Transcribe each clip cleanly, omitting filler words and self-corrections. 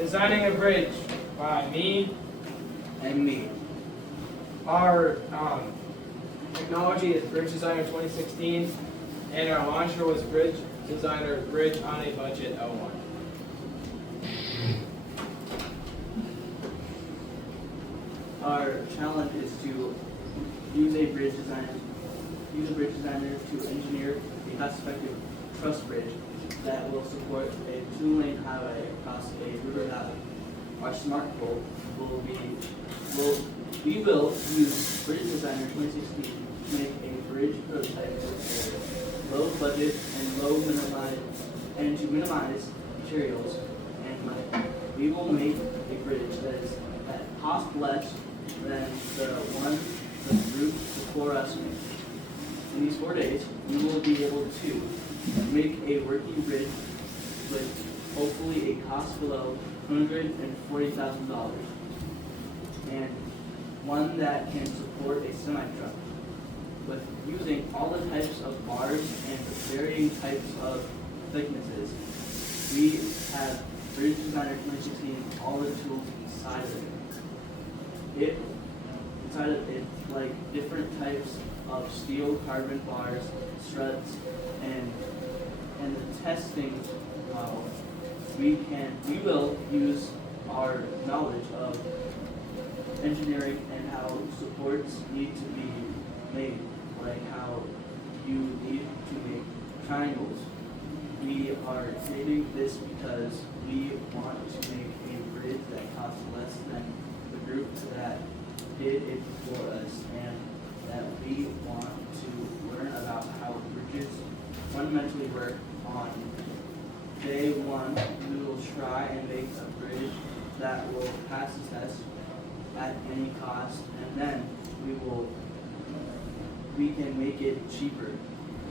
Designing a bridge by me and me. Our technology is Bridge Designer 2016, and our launcher was Bridge Designer Bridge on a Budget 01. Our challenge is to use a bridge designer to engineer a cost-effective truss bridge that will support a two-lane highway across a river valley. Our smart goal we will use Bridge Designer 2016 to make a bridge prototype with a low budget and to minimize materials and money. We will make a bridge that costs less than the one the group before us made. In these 4 days, we will be able to make a working bridge with hopefully a cost below $140,000 and one that can support a semi-truck. With using all the types of bars and varying types of thicknesses, we have Bridge Designer 2016 all the tools inside of it. Inside of it, like different types of steel, carbon bars, struts, and the testing model. We will use our knowledge of engineering and how supports need to be made, like how you need to make triangles. We are creating this because we want to make a bridge that costs less than the group that did it before us, and that we want to learn about how bridges fundamentally work. On day one, we will try and make a bridge that will pass the test at any cost, and then we can make it cheaper.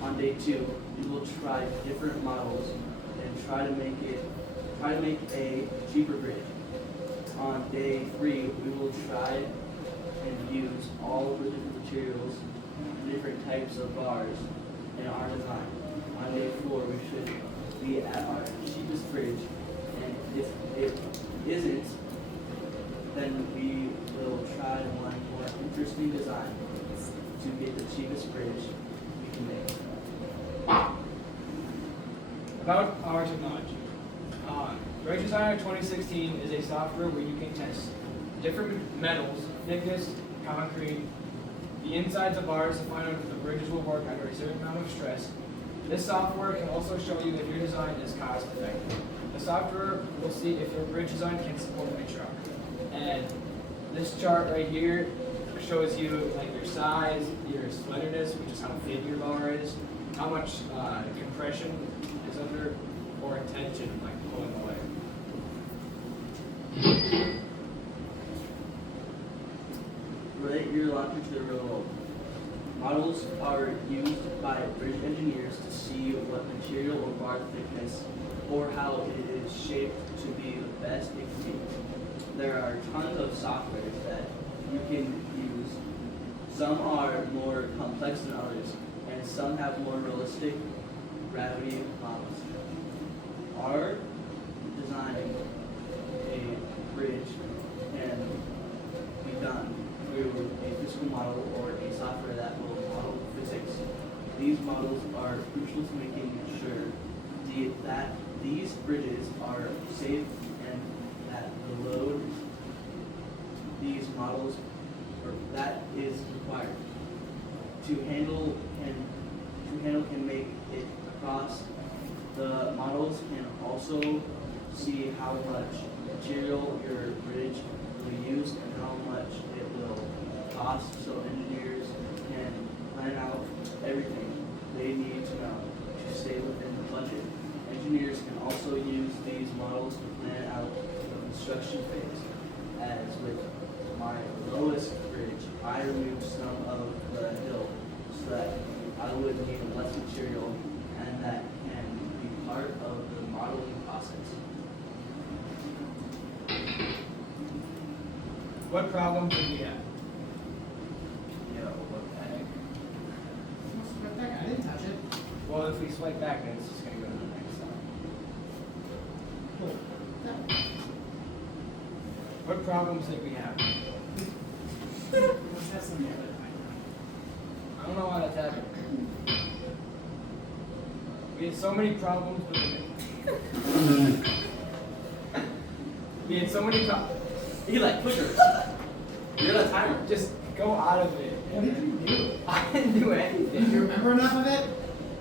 On day two, we will try different models and try to make a cheaper bridge. On day three, we will try and use all of the different materials and different types of bars in our design. On day four, we should be at our cheapest bridge, and if it isn't, then we will try one more interesting design to get the cheapest bridge we can make. About our technology. Bridge Designer 2016 is a software where you can test different metals, thickness, concrete, the insides of bars to find out if the bridges will work under a certain amount of stress. This software can also show you if your design is cost effective. The software will see if your bridge design can support a truck. And this chart right here shows you like your size, your slenderness, which is how big your bar is, how much compression is under, or tension, like pulling away. Relate your launcher to the real world. Models are used by bridge engineers to see what material or bar thickness or how it is shaped to be the best it can be. There are tons of softwares that you can use. Some are more complex than others, and some have more realistic gravity models. Our designing a bridge can be done through a physical model or a software that will model physics. These models are crucial to making sure that these bridges are safe and that the load these models that is required to handle can make it across. The models can also see how much material your bridge will use and how much it will cost, so engineers can plan out everything they need to know to stay within the budget. Engineers can also use these models to plan out the construction phase. As with my lowest bridge, I removed some of the hill so that I would need less material, and that can be part of the modeling process. What problems do we have? I didn't touch it. Well, if we swipe back, then it's just going to go to the next slide. Cool. What problems did we have? Let's have some more. I don't know why that's happening. We had so many problems with it. We had so many problems. Eli, quicker. You're on a timer. Just go out of it. What did you do? I didn't do Did anything. you remember enough of it?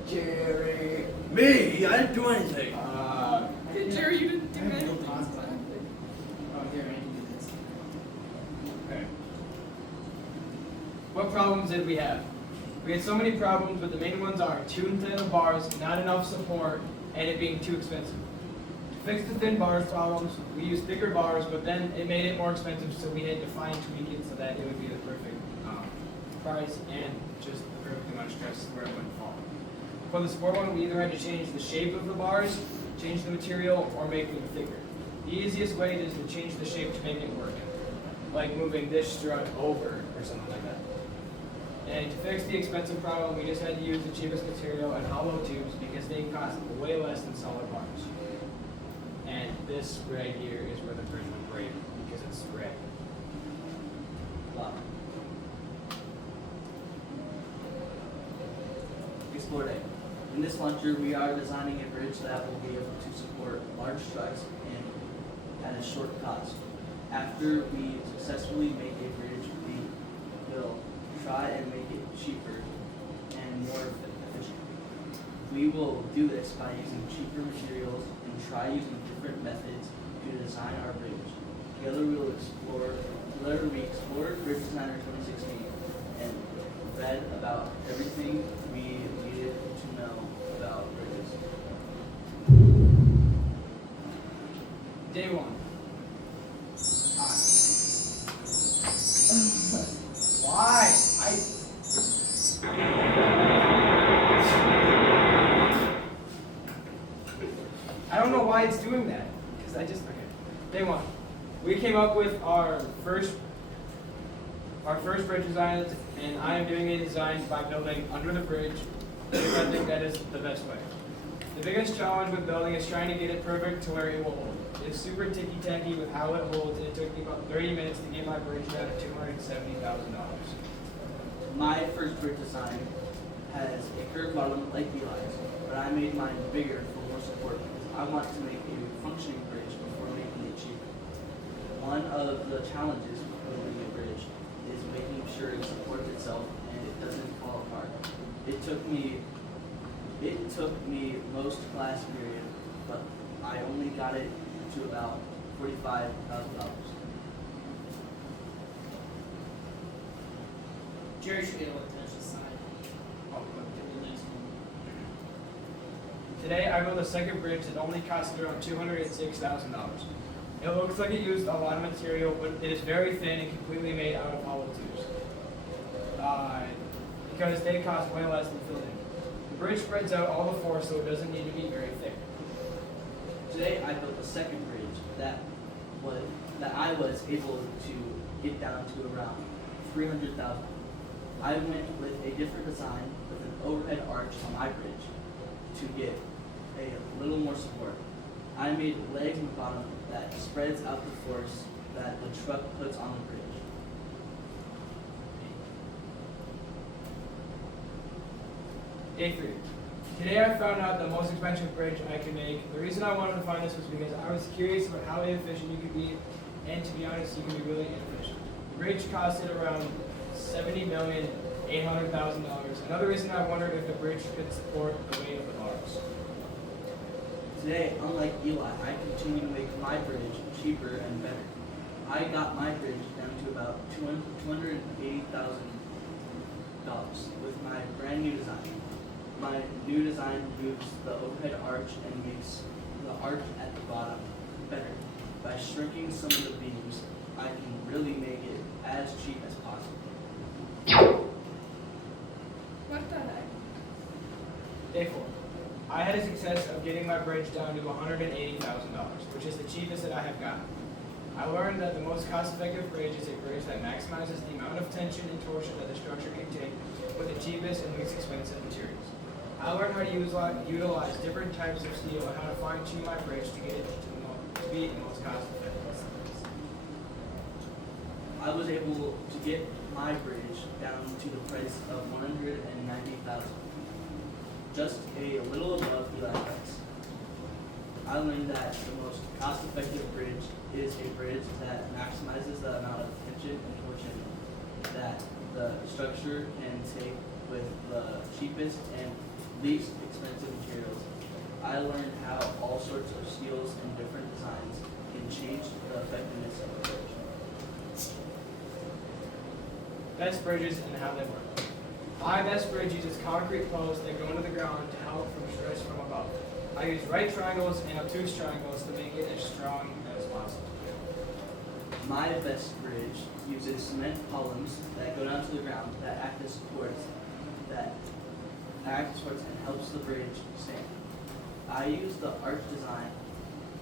Jerry. Me? I didn't do anything. Jerry, you didn't do I have no anything. pause button. Oh, here, I can do this. Okay. What problems did we have? We had so many problems, but the main ones are too thin bars, not enough support, and it being too expensive. To fix the thin bars problems, we used thicker bars, but then it made it more expensive, so we had to fine tweak it so that it would be the perfect price and just the perfect amount of stress where it wouldn't fall. For the sport one, we either had to change the shape of the bars, change the material, or make them thicker. The easiest way is to change the shape to make it work, like moving this strut over or something like that. And to fix the expensive problem, we just had to use the cheapest material and hollow tubes because they cost way less than solid bars. And this right here is where the bridge would break because it's red. Wow. Explore Day. In this launcher, we are designing a bridge that will be able to support large trucks and at a short cost. After we successfully make a bridge, we will try and make it cheaper and more efficient. We will do this by using cheaper materials and try using different methods to design our bridge. Together we explored Bridge Designer 2016 and read about everything we needed to know about bridges. Day one. Why? I don't know why it's doing that. Because I just, okay. Day one. We came up with our first bridge design, and I am doing a design by building under the bridge, because I think that is the best way. The biggest challenge with building is trying to get it perfect to where it will hold. It's super ticky-tacky with how it holds, and it took me about 30 minutes to get my bridge down to $270,000. My first bridge design has a curved bottom like Eli's, but I made mine bigger for more support because I want to make a functioning bridge before making it cheaper. One of the challenges with building a bridge is making sure it supports itself and it doesn't fall apart. It took me most class period, but I only got it to about $45,000. Jerry should be able to touch the side. Oh, but the next one. Today, I built a second bridge that only cost around $206,000. It looks like it used a lot of material, but it is very thin and completely made out of hollow tubes. Because they cost way less than filling. The bridge spreads out all the force, so it doesn't need to be very thick. Today I built a second bridge that I was able to get down to around $300,000. I went with a different design with an overhead arch on my bridge to get a little more support. I made legs in the bottom that spreads out the force that the truck puts on the bridge. Day 3. Today I found out the most expensive bridge I could make. The reason I wanted to find this was because I was curious about how inefficient you could be, and to be honest, you can be really inefficient. The bridge costed around $70,800,000. Another reason I wondered if the bridge could support the weight of the bars. Today, unlike Eli, I continue to make my bridge cheaper and better. I got my bridge down to about $280,000 with my brand new design. My new design removes the overhead arch and makes the arch at the bottom better. By shrinking some of the beams, I can really make it as cheap as possible. What the heck? Day 4. I had a success of getting my bridge down to $180,000, which is the cheapest that I have gotten. I learned that the most cost-effective bridge is a bridge that maximizes the amount of tension and torsion that the structure can take with the cheapest and least expensive materials. I learned how to utilize different types of steel and how to fine-tune my bridge to get it to be the most cost-effective. I was able to get my bridge down to the price of $190,000, just a little above the last price. I learned that the most cost-effective bridge is a bridge that maximizes the amount of tension and torsion that the structure can take with the cheapest and least expensive materials. I learned how all sorts of steels and different designs can change the effectiveness of a bridge. Best bridges and how they work. My best bridge uses concrete posts that go into the ground to help from stress from above. I use right triangles and obtuse triangles to make it as strong as possible. My best bridge uses cement columns that go down to the ground that act as supports, and helps the bridge stand. I use the arch design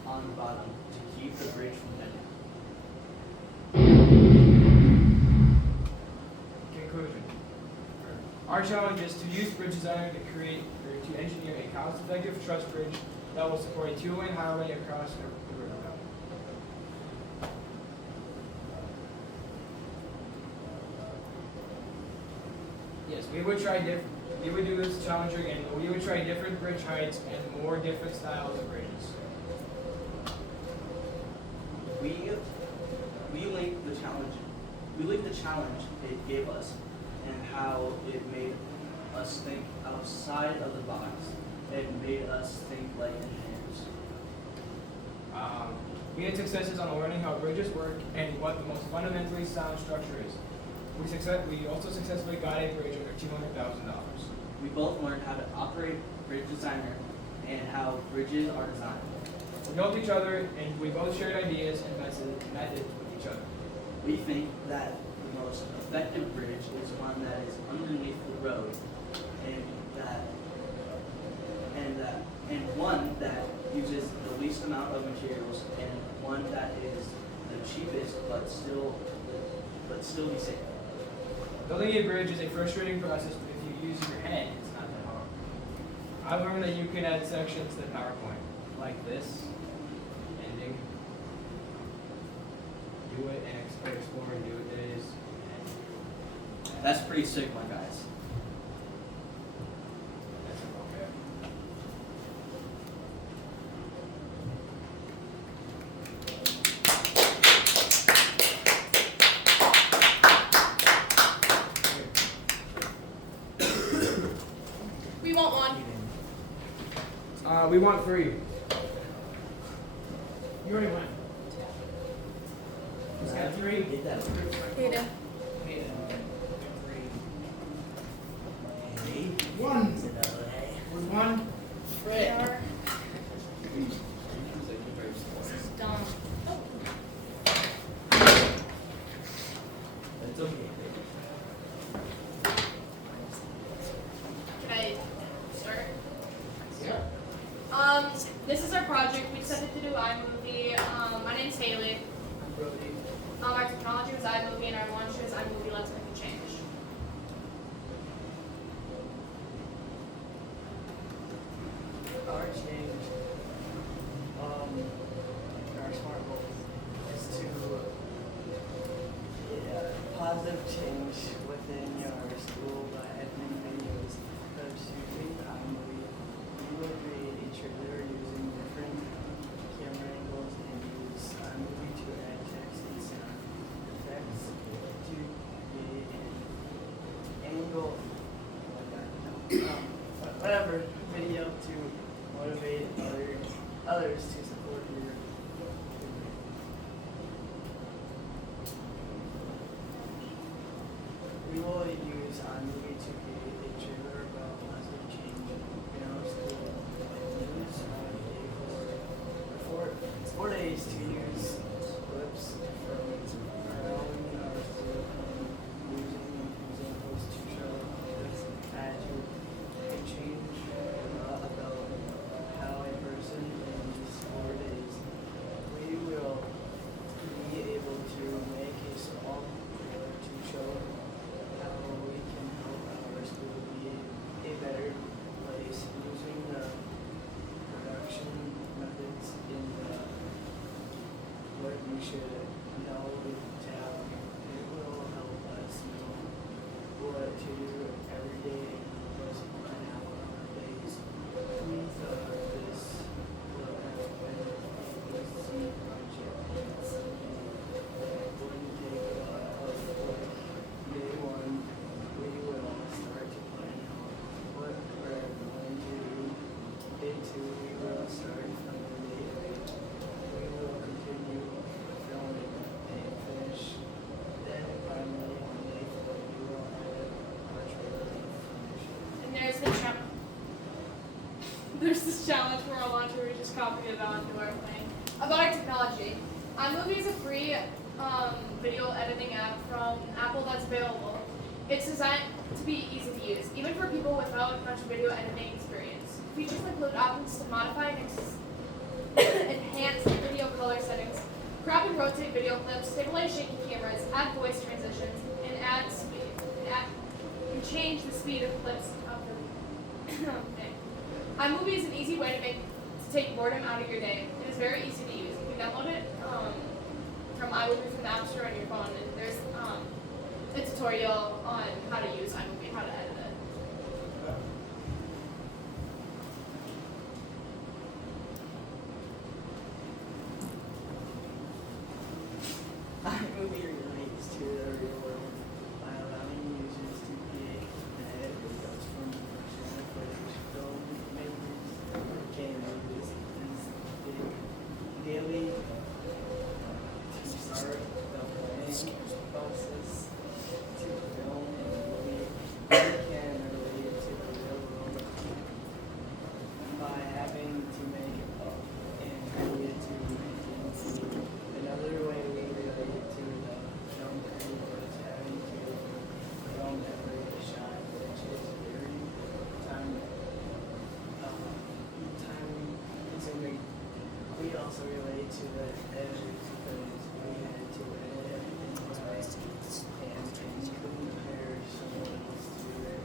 on the bottom to keep the bridge from bending. Conclusion. Our challenge is to use Bridge Designer to engineer a cost-effective truss bridge that will support a two-lane highway across the river valley. Yes, we would do this challenge again, but we would try different bridge heights and more different styles of bridges. We like the challenge it gave us and how it made us think outside of the box and made us think like engineers. We had successes on learning how bridges work and what the most fundamentally sound structure is. We also successfully got a bridge under $200,000. We both learned how to operate Bridge Designer and how bridges are designed. We helped each other and we both shared ideas and methods with each other. We think that the most effective bridge is one that is underneath the road and one that uses the least amount of materials and one that is the cheapest but still be safe. Building a bridge is a frustrating process, but if you use your head, it's not that hard. I learned that you can add sections to PowerPoint, like this, ending, do it and explore and do what it is. That's pretty sick, my guys. That's okay. We want one. We want 3. You already went. Who's got 3? Did that. Hayden. One. With 1. Fred. This is dumb. Oh. It's okay. Can I start? Yeah. This is our project. We decided to do iMovie. My name's Haley. Our technology was iMovie, and our launch is iMovie Let's Make a Change. Our change, our smart goal is to get a positive change within your school by editing videos. Because using iMovie, you will create a trailer using different camera angles and use iMovie to add text and sound effects to create an angle, whatever video to motivate others to support your career. We will use iMovie to create a trailer about positive change in our school. Use for 4 days to use clips from around our school and using examples to show that you can change about how a person in these 4 days. We will be able to make a small trailer to show how we can help our school be a better place using the production methods in the what you should know to have us know what to do every day and help us plan out our days. We thought this would have been an easy project and something that wouldn't take a lot of work. Day one, we will start to plan out what we're going to do. Day two, we will start filming. Day three, we will continue filming and finish. Then finally, on day four, we will edit our trailer and finish. And there's this challenge for our launcher. We just copied it onto our plane. About our technology. iMovie is a free video editing app from Apple that's available. It's designed to be easy to use, even for people without much video editing experience. Features include options to modify and enhance video color settings, crop and rotate video clips, stabilize shaky cameras, add voice transitions, and add speed, and change the speed of clips of the thing. iMovie is an easy way to take boredom out of your day. It is very easy to use. You can download it from iMovie from the App Store on your phone, and there's a tutorial on how to use iMovie, how to edit it. iMovie relates to the real world by allowing users to create and edit videos from professional footage, filmmakers can use this daily to start the planning process to film a movie. They can relate to the real world by having to make it up and create to agency. Another way we relate to the film crew was having to film every shot, which is very time consuming. We also relate to the editors because we had to edit and write and compare someone's to it.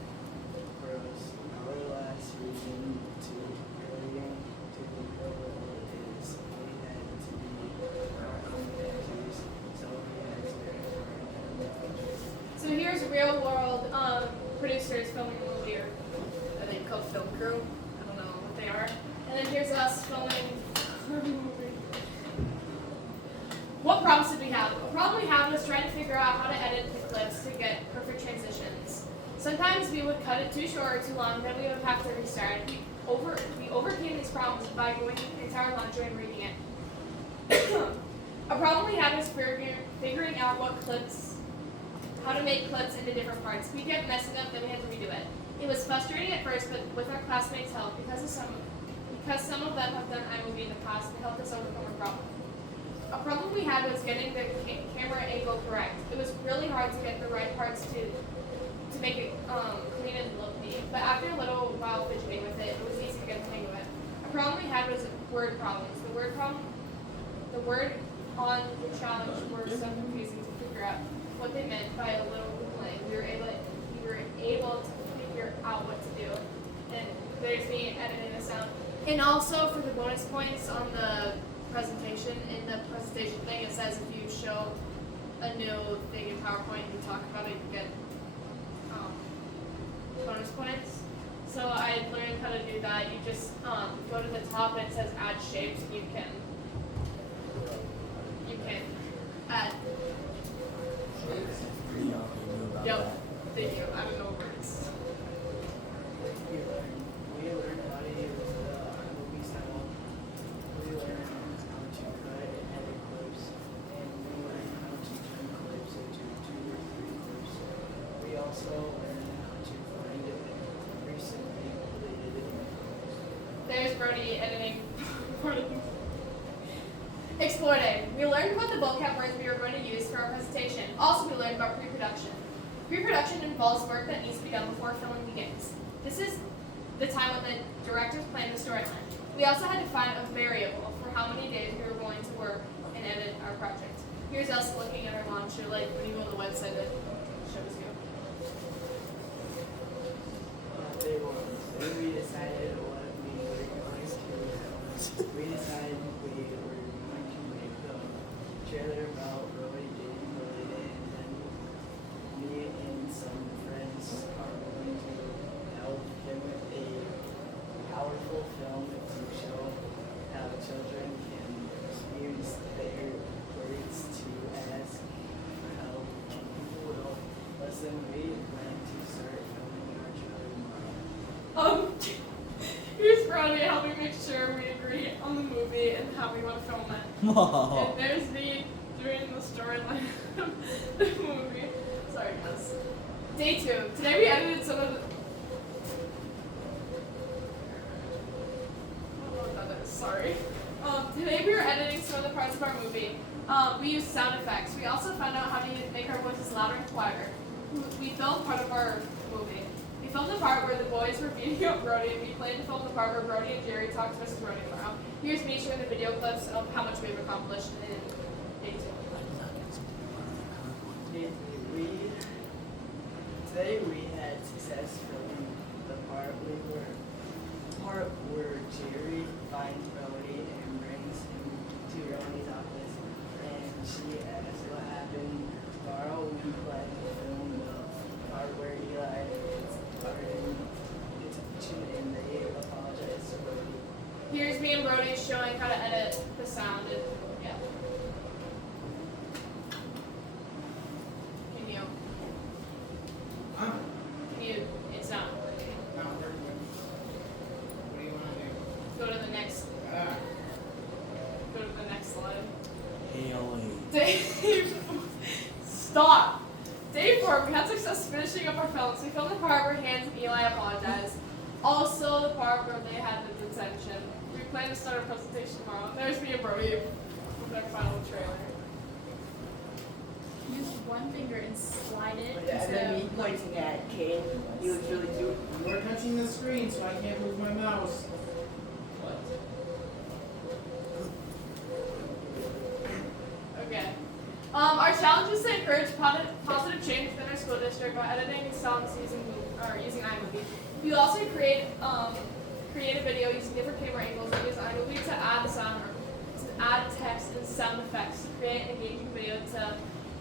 For us, our last reason to brilliant to the world is we had to be our own editors, so we had to So here's real world producers filming a movie, or I think called film crew. I don't know what they are. And then here's us filming a movie. What problems did we have? A problem we had was trying to figure out how to edit the clips to get perfect transitions. Sometimes we would cut it too short or too long, then we would have to restart. We overcame these problems by going through the entire launcher and reading it. A problem we had was figuring out how to make clips into different parts. We kept messing up, then we had to redo it. It was frustrating at first, but with our classmates' help, because some of them have done iMovie in the past, they helped us overcome a problem. A problem we had was getting the camera angle correct. It was really hard to get the right parts to make it clean and look neat. But after a little while fidgeting with it, it was easy to get the hang of it. A problem we had was word problems. The word on the challenge were so confusing to figure out what they meant by a little Googling. We were able to figure out what to do. And there's me editing this out. And also for the bonus points on the presentation, in the presentation thing, it says if you show a new thing in PowerPoint and you talk about it, you get bonus points. So I learned how to do that. You just go to the top and it says add shapes, and you can add. Yep. Thank you. I don't know words. we learned how to use the iMovie style. We learned how to cut and edit clips, and we learned how to turn clips into 2 or 3 clips. We also learned how to find recently completed videos. There's Brody editing. Explore Day. We learned about the vocab words we were going to use for our presentation. Also, we learned about pre-production. Pre-production involves work that needs to be done before filming begins. This is the time when the directors plan the storyline. We also had to find a variable for how many days we were going to work and edit our project. Here's us looking at our launcher, like when you go to the website that shows you. Day one. Then we decided what we were going to do. We decided we were going to make the trailer about Roy getting related, and then me when we plan to start filming our trailer tomorrow? Here's Brody helping make sure we agree on the movie and how we want to film it. And there's me doing the storyline of the movie. Sorry, guys. Day 2. Today we edited some of the. I don't know what that is. Sorry. Today we were editing some of the parts of our movie. We used sound effects. We also found out how to make our voices louder and quieter. We filmed part of our movie. We filmed the part where the boys were beating up Brody, and we planned to film the part where Brody and Jerry talked to Mrs. Brody tomorrow. Here's me showing the video clips of how much we've accomplished in day 2. Today we had success filming the part where Jerry finds Brody and brings him to Brody's office, and she asks what happened. Tomorrow we plan to film the part where Eli gets attention and they apologize to Brody. Here's me and Brody showing how to edit the sound. And, yeah. Can you, it's not working. Not working. What do you want to do? Go to the next, go to the next slide. Haley. Dave, stop. Day 4, we had success finishing up our films. We filmed the part where Hans and Eli apologized. Also the part where they had the detention. We plan to start our presentation tomorrow. There's me and Brody with our final trailer. Use one finger and slide it. And then me pointing at Kane, he was really doing. You're touching the screen, so I can't move my mouse. Okay. Our challenge is to encourage positive change within our school district by editing songs using iMovie. We also create a video using different camera angles and use iMovie to add sound, to add text and sound effects to create an engaging video to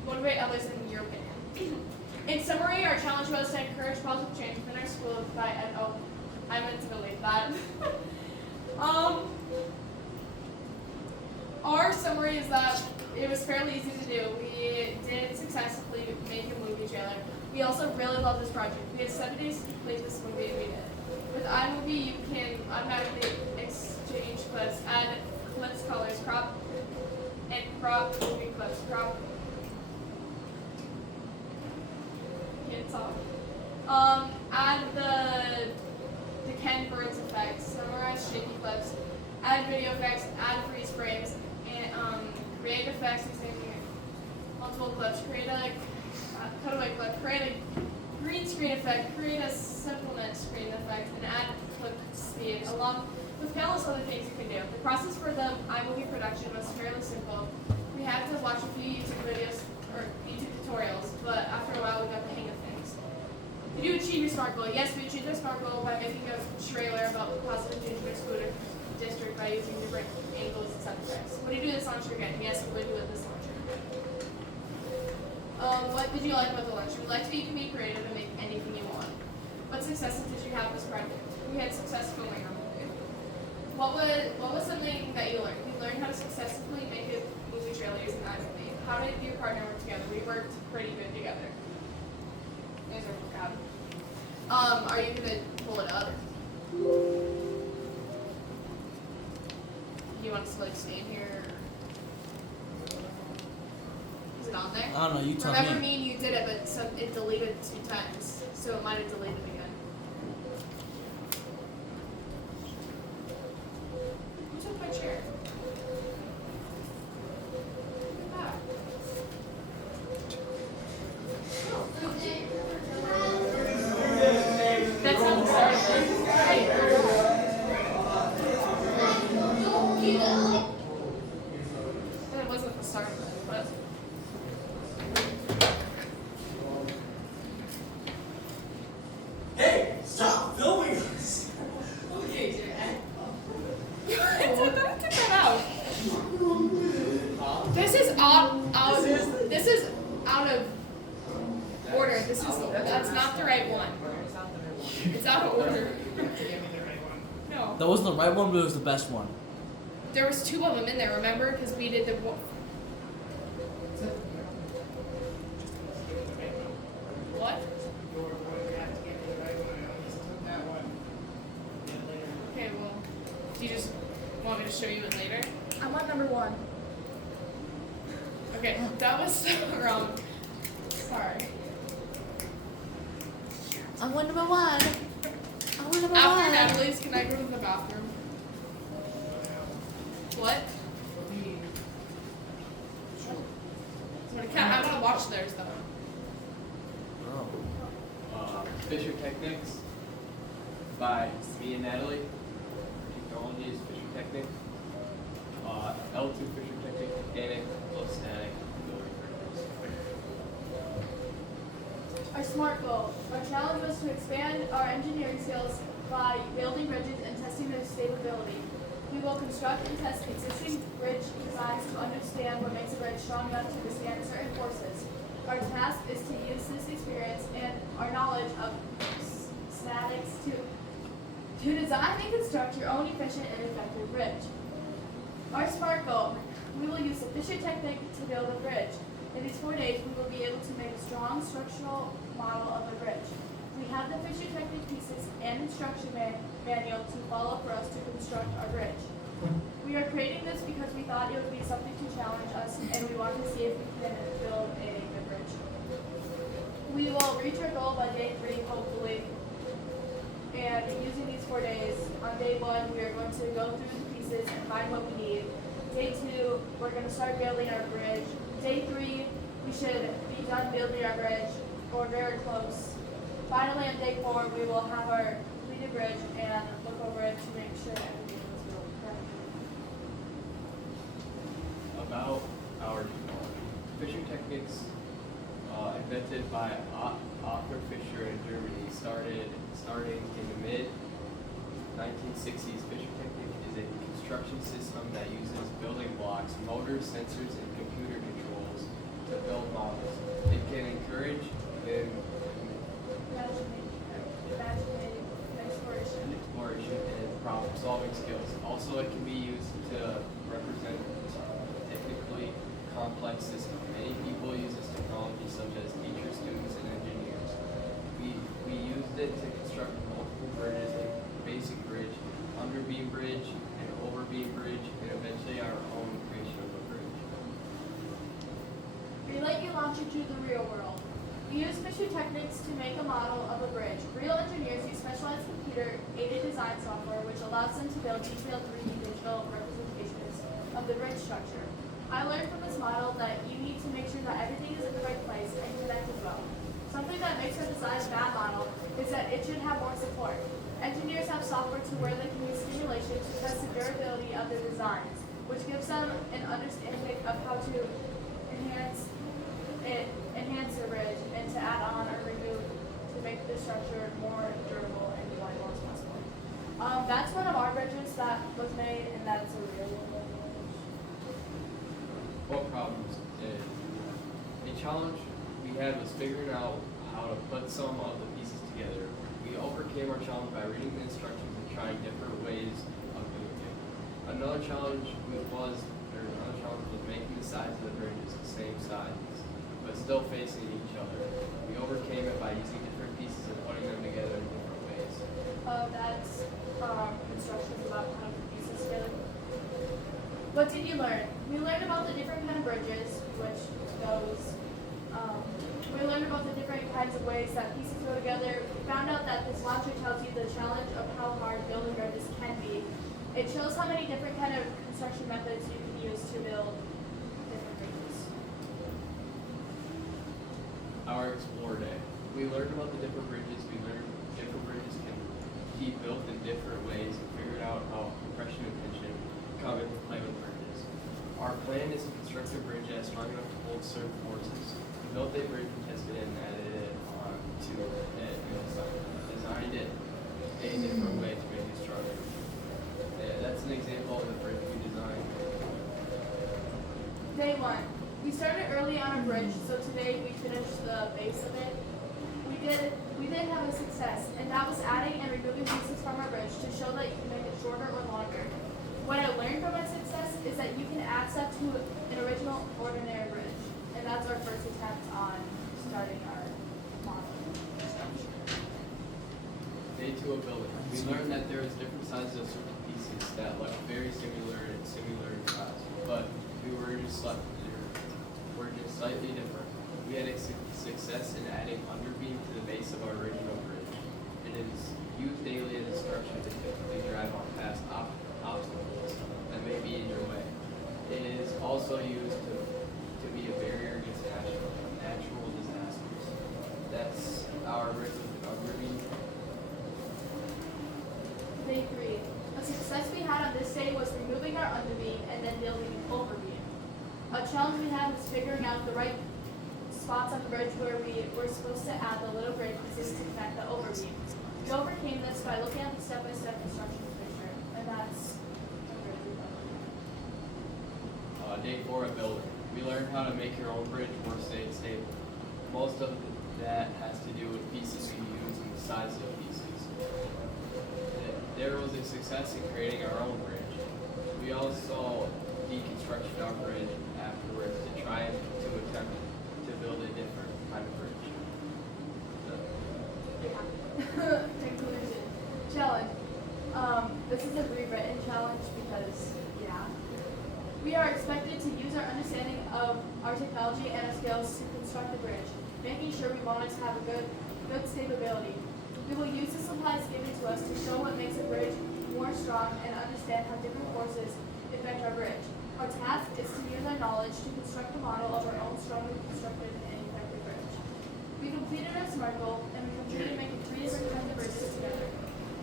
motivate others in your opinion. In summary, our challenge was to encourage positive change within our school by I meant to delete that. Our summary is that it was fairly easy to do. We did successfully make a movie trailer. We also really love this project. We had 7 days to complete this movie and we did. With iMovie, you can automatically exchange clips, add clips, colors, crop, and crop movie clips. Can't talk. Add the Ken Burns effect, summarize shaky clips, add video effects, add freeze frames, and create effects using multiple clips, create a cutaway clip, create a green screen effect, create a supplement screen effect, and add clip speed, along with countless other things you can do. The process for the iMovie production was fairly simple. We had to watch a few YouTube videos or YouTube tutorials, but after a while we got the hang of things. Did you achieve your SMART goal? Yes, we achieved our SMART goal by making a trailer about positive change in our school district by using different angles and sound effects. Would you do this launcher again? Yes, we would do it this launcher. What did you like about the launcher? We liked that you can be creative and make anything you want. What successes did you have with this project? We had success filming our movie. What was something that you learned? You learned how to successfully make a movie trailer using iMovie. How did your partner work together? We worked pretty good together. There's our vocab. Are you gonna pull it up? Do you want us to like stand here? Is it on there? I don't know, you tell Remember me. me and you did it, but it deleted 2 times, so it might have deleted again. Who took my chair? Look at that. That's how we started. Hey. That wasn't the start, but. Hey, stop filming us! I took that out. This is this is out of order. That's not the right one. It's out of order. No. That wasn't the right one, but it was the best one. There was 2 of them in there, remember? Because we did the one. What? You're going to have to get me right when I almost took that one. Yeah, later. Okay, well, do you just want me to show you it later? I want number 1. Okay, that was wrong. Sorry. I want number 1. I want number After 1. Natalie's, can I go to the bathroom? What? I want to watch theirs though. Oh. Fisher Techniques by me and Natalie. Technology is Fisher Techniques. L2 Fisher Techniques, organic, low static, building purpose. Our SMART goal. Our challenge was to expand our engineering skills by building bridges and testing their stability. We will construct and test existing bridge designs to understand what makes a bridge strong enough to withstand certain forces. Our task is to use this experience and our knowledge of statics to design and construct your own efficient and effective bridge. Our SMART goal. We will use the Fisher technique to build a bridge. In these 4 days, we will be able to make a strong structural model of a bridge. We have the Fisher technique pieces and instruction manual to follow for us to construct our bridge. We are creating this because we thought it would be something to challenge us, and we want to see if we can build a good bridge. We will reach our goal by day 3, hopefully. And using these 4 days, on day 1, we are going to go through the pieces and find what we need. Day 2, we're going to start building our bridge. Day 3, we should be done building our bridge, or very close. Finally, on day 4, we will have our completed bridge and look over it to make sure everything was built correctly. About our technology. Fisher Techniques, invented by Otto Fischer in Germany, starting in the mid-1960s. Fisher Technique is a construction system that uses building blocks, motors, sensors, and computer controls to build models. It can encourage exploration and problem-solving skills. Also, it can be used to represent technically complex systems. Many people use this technology, such as teachers, students, and engineers. We used it to construct multiple bridges, a basic bridge, under-beam bridge, an over-beam bridge, and eventually our own creation of a bridge. We let you launch into the real world. We use Fisher Techniques to make a model of a bridge. Real engineers use specialized computer-aided design software, which allows them to build detailed 3D digital representations of the bridge structure. I learned from this model that you need to make sure that everything is in the right place and connected well. Something that makes our design a bad model is that it should have more support. Engineers have software to where they can use simulation to test the durability of their designs, which gives them an understanding of how to enhance their bridge and to add on or remove to make the structure more durable and reliable as possible. That's one of our bridges that was made, and that's a real one. What problems did a challenge we had was figuring out how to put some of the pieces together. We overcame our challenge by reading the instructions and trying different ways of doing it. Another challenge was making the sides of the bridges the same size, but still facing each other. We overcame it by using different pieces and putting them together in different ways. That's instructions about how to put pieces together. What did you learn? We learned about the different kind of bridges, which those. We learned about the different kinds of ways that pieces go together. We found out that this launcher tells you the challenge of how hard building bridges can be. It shows how many different kind of construction methods you can use to build different bridges. Our Explore Day. We learned about the different bridges. We learned different bridges can be built in different ways and figured out how compression and tension come into play with bridges. Our plan is to construct a bridge that's strong enough to hold certain forces. We built a bridge, we tested it, and added it on to it. Designed it a different way to make it stronger. That's an example of the bridge we designed. Day 1. We started early on our bridge, so today we finished the base of it. We did have a success, and that was adding and removing pieces from our bridge to show that you can make it shorter or longer. What I learned from my success is that you can add stuff to an original ordinary bridge, and that's our first attempt on starting our model. Day 2 of building. We learned that there is different sizes of circuit pieces that look very similar and similar in size, but we were just slightly different. We had success in adding underbeam to the base of our original bridge. It is used daily as a structure to typically drive on past obstacles that may be in your way. It is also used to be a barrier against natural disasters. That's our bridge with underbeam. Day 3. A success we had on this day was removing our underbeam and then building an overbeam. A challenge we had was figuring out the right spots on the bridge where we were supposed to add the little grid pieces to connect the overbeam. We overcame this by looking at the step-by-step instruction picture, and that's the bridge we built. Day 4 of building. We learned how to make your own bridge more stable. Most of that has to do with pieces you use and the size of pieces. There was a success in creating our own bridge. We also deconstructed our bridge afterwards to try to attempt to build a different kind of bridge. Conclusion. Challenge. This is a rewritten challenge because, yeah. We are expected to use our understanding of our technology and our skills to construct the bridge, making sure we want it to have a good stability. We will use the supplies given to us to show what makes a bridge more strong and understand how different forces affect our bridge. Our task is to use our knowledge to construct a model of our own strongly constructed and effective bridge. We completed our SMART goal, and we completed making 3 different kinds of bridges together.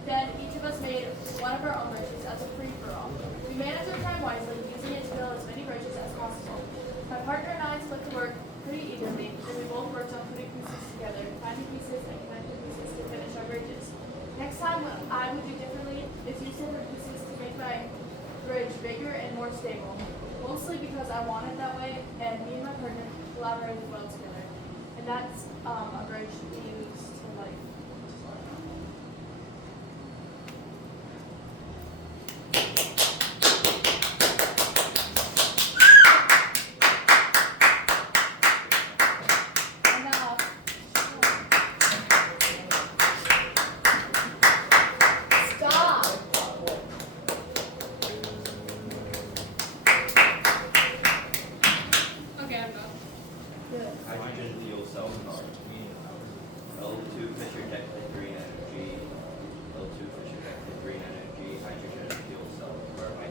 Then each of us made one of our own bridges as a free-for-all. We managed our time wisely, using it to build as many bridges as possible. My partner and I split the work pretty evenly, and we both worked on putting pieces together, finding pieces and connecting pieces to finish our bridges. Next time, what I would do differently is use different pieces to make my bridge bigger and more stable. Mostly because I want it that way, and me and my partner collaborated well together. And that's a bridge we use to life. And now, stop. Okay, I'm done. Good. Hydrogen fuel cell car. L2 Fisher Technic Green Energy. L2 Fisher Technic Green Energy hydrogen fuel cell car by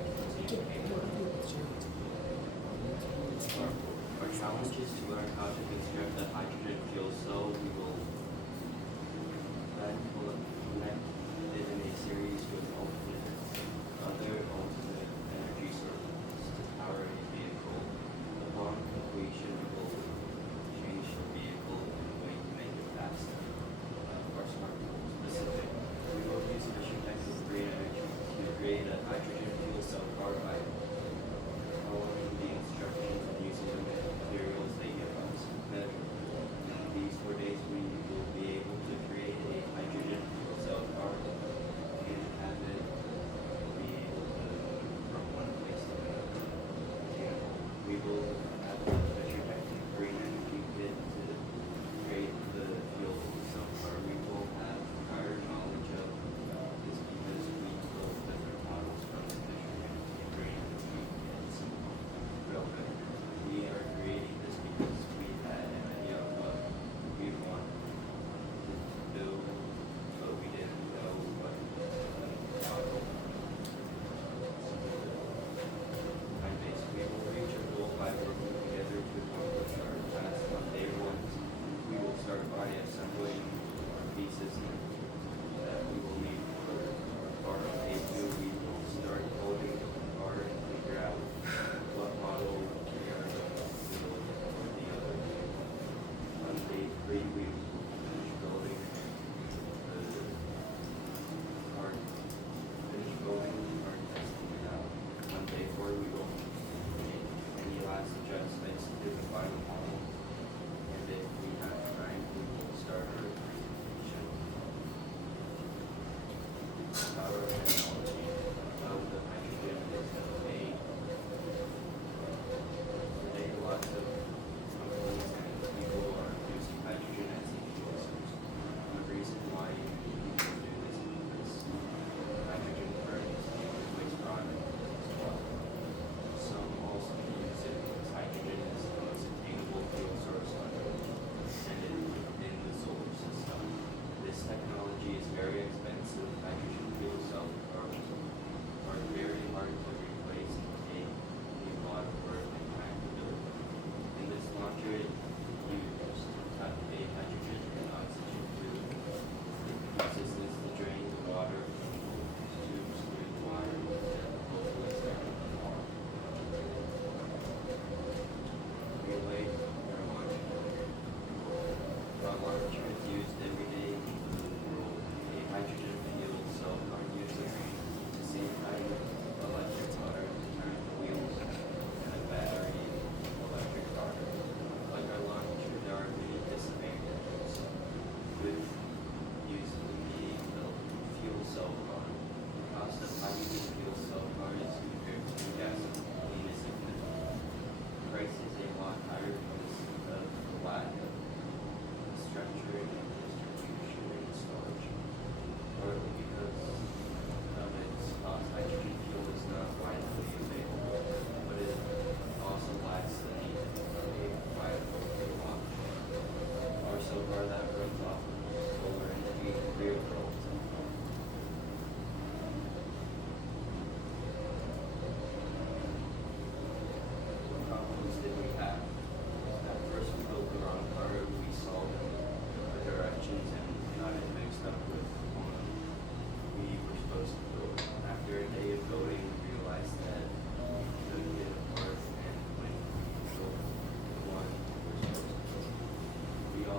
Our challenge is to learn how to construct a hydrogen fuel cell. We will then connect it in a series with other alternate energy sources to power a vehicle. Upon completion, we will change the vehicle in a way to make it faster. For SMART specific, we will use Fisher Technic Green Energy to create a hydrogen fuel cell car by following the instructions and using the materials they give us. Measurable. In these 4 days, we will be able to create a hydrogen fuel cell car and have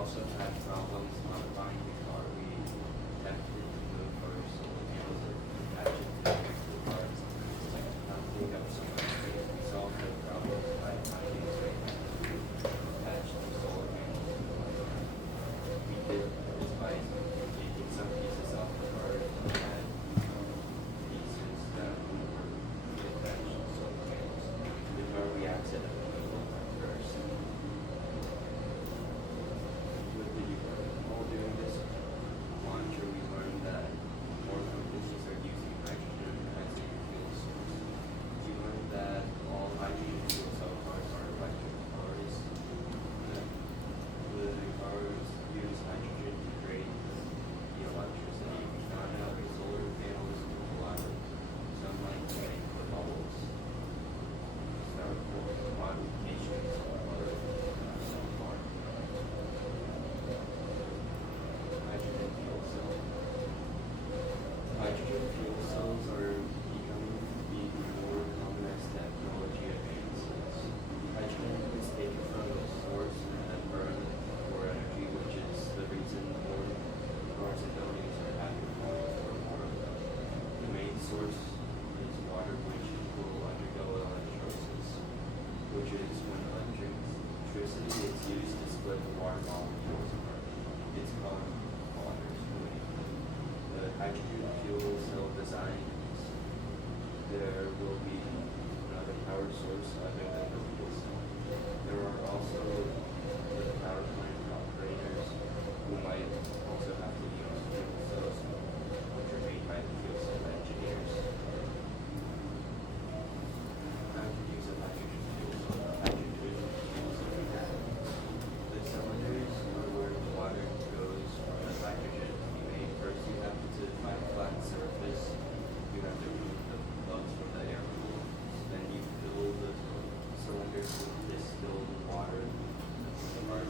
also had problems modifying the car. We attempted to move our solar panels or attach it to the cars. Not take up so much space. We solved the problem by finding a way to attach the solar panels to the car. We did this by taking some pieces off the car and add pieces that were attached to the solar panels. The car we accidentally moved first. With the while doing this launcher, we learned that more companies are using hydrogen as a fuel source. We learned that all hydrogen fuel cell cars are electric cars. The cars use hydrogen to create the electricity. We found out the solar panels use a lot of sunlight to make the bubbles. So, modifications of our car. Hydrogen fuel cell. Hydrogen fuel cells are becoming to be more common as technology advances. Hydrogen is taken from the source and burned for energy, which is the reason more cars and buildings are having problems for water. The main source is water, which will undergo electrolysis, which is when electricity is used to split the water molecules apart. It's called water splitting. The hydrogen fuel cell designs, there will be another power source other than the fuel cell. There are also the power plant operators who might also have to use fuel cells, which are made by the fuel cell engineers. How to use a hydrogen fuel cell? Hydrogen fuel cell. The cylinders are where the water goes from the hydrogen to be made. First, you have to find a flat surface. You have to remove the plugs from the air coolers. Then you fill the cylinders with distilled water. The part